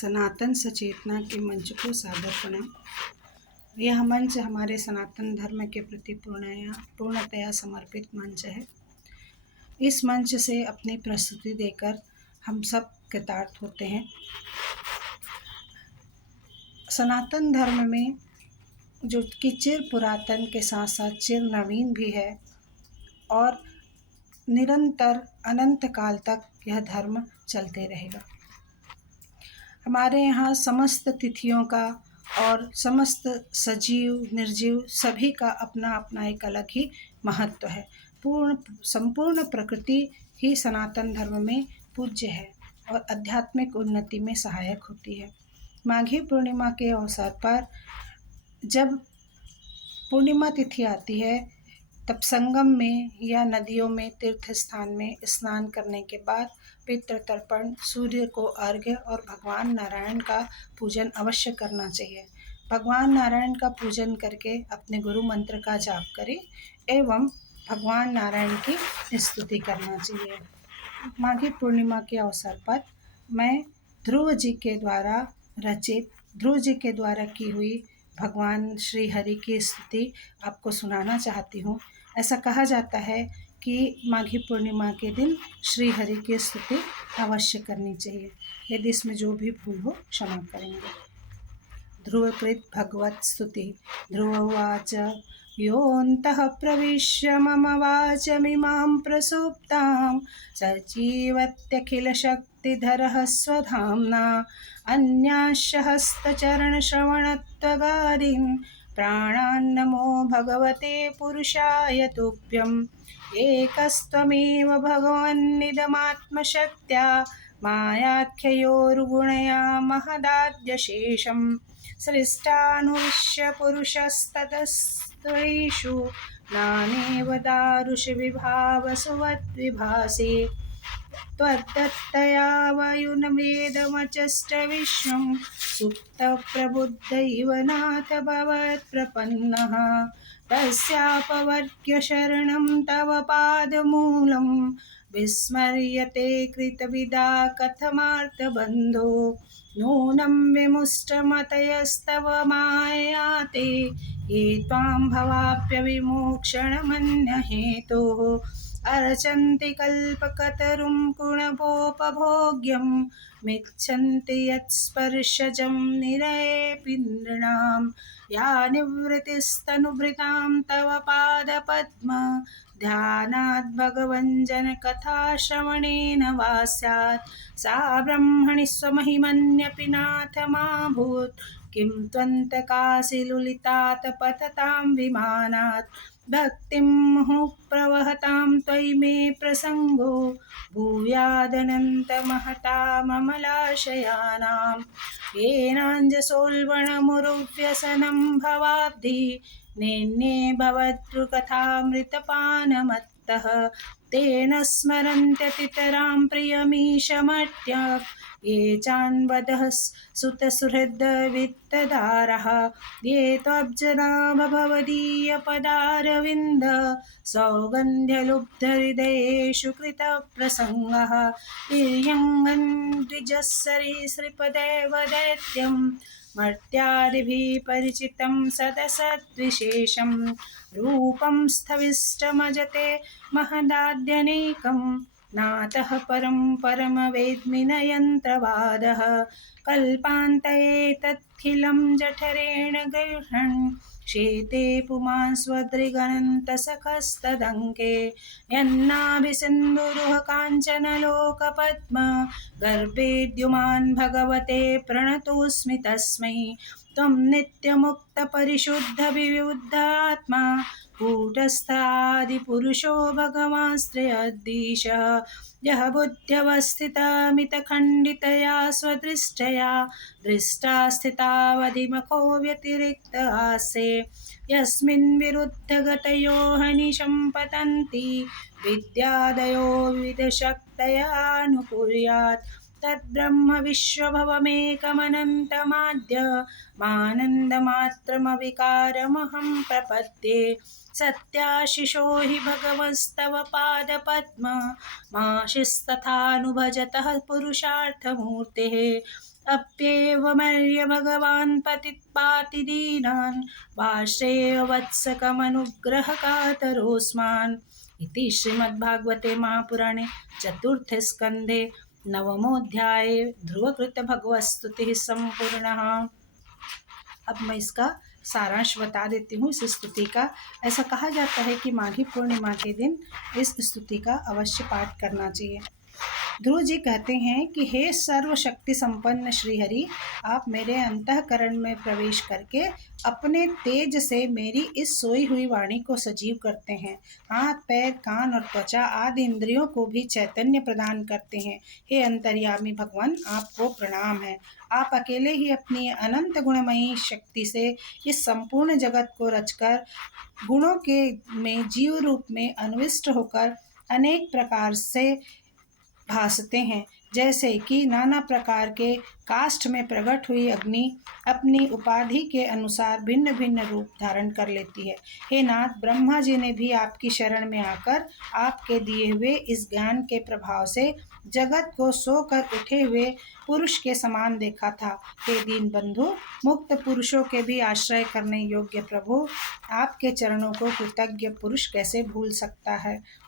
सनातन सचेतना के मंच को सादर प्रणाम। यह मंच हमारे सनातन धर्म के प्रति पूर्णतया समर्पित मंच है। इस मंच से अपनी प्रस्तुति देकर हम सब कृतार्थ होते हैं। सनातन धर्म में जो कि चिर पुरातन के साथ साथ चिर नवीन भी है और निरंतर अनंत काल तक यह धर्म चलते रहेगा। हमारे यहाँ समस्त तिथियों का और समस्त सजीव निर्जीव सभी का अपना अपना एक अलग ही महत्व है। संपूर्ण प्रकृति ही सनातन धर्म में पूज्य है और आध्यात्मिक उन्नति में सहायक होती है। माघी पूर्णिमा के अवसर पर जब पूर्णिमा तिथि आती है तब संगम में या नदियों में तीर्थ स्थान में स्नान करने के बाद पितृ तर्पण, सूर्य को अर्घ्य और भगवान नारायण का पूजन अवश्य करना चाहिए। भगवान नारायण का पूजन करके अपने गुरु मंत्र का जाप करें एवं भगवान नारायण की स्तुति करना चाहिए। माघी पूर्णिमा के अवसर पर मैं ध्रुव जी के द्वारा की हुई भगवान श्री हरि की स्तुति आपको सुनाना चाहती हूँ। ऐसा कहा जाता है कि माघी पूर्णिमा के दिन श्री हरि की स्तुति अवश्य करनी चाहिए। यदि इसमें जो भी भूल हो क्षमा करेंगे। ध्रुवकृत भगवत स्तुति। ध्रुववाच योऽन्तः प्रविश्य मम वाचमिमां प्रसुप्तां सजीवत्यखिलशक्तिधरः स्वधाम्ना अन्याश्च हस्तचरणश्रवणत्वगादीन् प्राणान्नमो भगवते पुरुषाय तुभ्यम्। एकस्त्वमेव भगवन्निदमात्मशक्त्या मायाख्ययोर्गुणया महदाद्यशेषम् सृष्टानुविश्य पुरुषस्ततस्त्वेषु नानेव दारुषि विभावसुवद्विभासि त्वद्दत्तया वायुर्वेदमचष्ट विश्वं सुप्तप्रबुद्ध इव नाथ भवत्प्रपन्नः तस्यापवर्ग्य शरणं तव पादमूलं विस्मर्यते कृतविदा कथमार्तबन्धो नूनं विमुष्टमतयस्तव माययाते ये त्वां भवाप्य विमोक्षणमन्यहेतोः अर्चन्ति कल्पकतरुं गुणभोपभोग्यं मिच्छन्ति यत्स्पर्शजं निरयेऽपि नृणां या निवृत्तिस्तनुभृतां तव पादपद्म ध्यानाद् भगवञ्जनकथाश्रवणेन वा स्यात् सा ब्रह्मणि स्वमहिमन्यपि नाथ मा भूत् किं त्वन्तकासि लुलितात् पततां विमानात् भक्तिं मुहुः प्रवहतां त्वयि मे प्रसङ्गो भूयादनन्तमहताममलाशयानां येनाञ्जसोल्बणमुरुव्यसनं भवाब्धि नेन्ये भवद्गुरुकथामृतपानमत्तः तेन स्मरन्त्यतितरां प्रियमीशमर्त्य ये चान्वदः सुतसुहृद्वित्तदारः ये त्वब्जनाभवदीयपदारविन्द सौगन्ध्यलुब्धहृदयेषु कृतप्रसङ्गः तिर्यङ्गन् द्विजसरीसृपदेव दैत्यं मर्त्यादिभिः परिचितं सदसद्विशेषं रूपं स्थविष्टमजते महदाद्यनेकं नातः परं परमवेद्मि न यन्त्रवादः कल्पान्तये तत्खिलं जठरेण गृह्णन् शेते पुमान् स्वदृगनन्तसखस्तदङ्के यन्नाभिसिन्धुरुह काञ्चनलोकपद्म गर्भेद्युमान् भगवते प्रणतोऽस्मि तस्मै त्वं नित्यमुक्तपरिशुद्धविबुद्धात्मा कूटस्थादिपुरुषो भगवान्स्त्र्यधीशः यः बुद्ध्यवस्थितमितखण्डितया स्वदृष्ट्या दृष्टा स्थितावधिमखो व्यतिरिक्त आस्ते यस्मिन् विरुद्धगतयो हनिशं पतन्ति विद्यादयो विविधशक्तयानुकुर्यात् तद्ब्रह्म विश्वभवमेकमनन्तमाद्य मानन्दमात्रमविकारमहं प्रपद्ये सत्याशिषो हि भगवस्तव पादपद्म माशिस्तथानुभजतः पुरुषार्थमूर्तेः अप्येवमर्य भगवान् पतित्पाति दीनान् वाश्रेय वत्सकमनुग्रहकातरोऽस्मान् इति श्रीमद्भागवते महापुराणे चतुर्थे स्कन्धे नवमोऽध्याये ध्रुवकृतभगवत्स्तुतिः सम्पूर्णः। अब मैं इसका सारांश बता देती हूँ इस स्तुति का। ऐसा कहा जाता है कि माघी पूर्णिमा के दिन इस स्तुति का अवश्य पाठ करना चाहिए। ध्रुव जी कहते हैं कि हे सर्वशक्ति संपन्न श्रीहरि, आप मेरे अंतःकरण में प्रवेश करके अपने तेज से मेरी इस सोई हुई वाणी को सजीव करते हैं। हाथ, पैर, कान और त्वचा आदि इंद्रियों को भी चैतन्य प्रदान करते हैं। हे अंतर्यामी भगवान, आपको प्रणाम है। आप अकेले ही अपनी अनंत गुणमयी शक्ति से इस संपूर्ण जगत को रचकर गुणों के में जीव रूप में अन्विष्ट होकर अनेक प्रकार से भासते हैं। जैसे कि नाना प्रकार के काष्ठ में प्रकट हुई अग्नि अपनी उपाधि के अनुसार भिन्न भिन्न रूप धारण कर लेती है। हे नाथ, ब्रह्मा जी ने भी आपकी शरण में आकर आपके दिए हुए इस ज्ञान के प्रभाव से जगत को सोकर उठे हुए पुरुष के समान देखा था। हे दीन बंधु, मुक्त पुरुषों के भी आश्रय करने योग्य प्रभु, आपके चरणों को कृतज्ञ पुरुष कैसे भूल सकता है।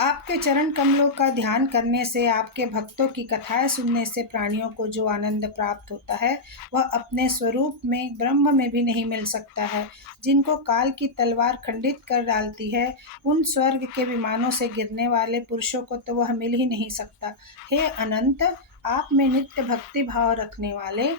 आपके चरण कमलों का ध्यान करने से, आपके भक्तों की कथाएं सुनने से प्राणियों को जो आनंद प्राप्त होता है वह अपने स्वरूप में ब्रह्म में भी नहीं मिल सकता है। जिनको काल की तलवार खंडित कर डालती है, उन स्वर्ग के विमानों से गिरने वाले पुरुषों को तो वह मिल ही नहीं सकता। हे अनंत, आप में नित्य भक्ति भाव रखने वाले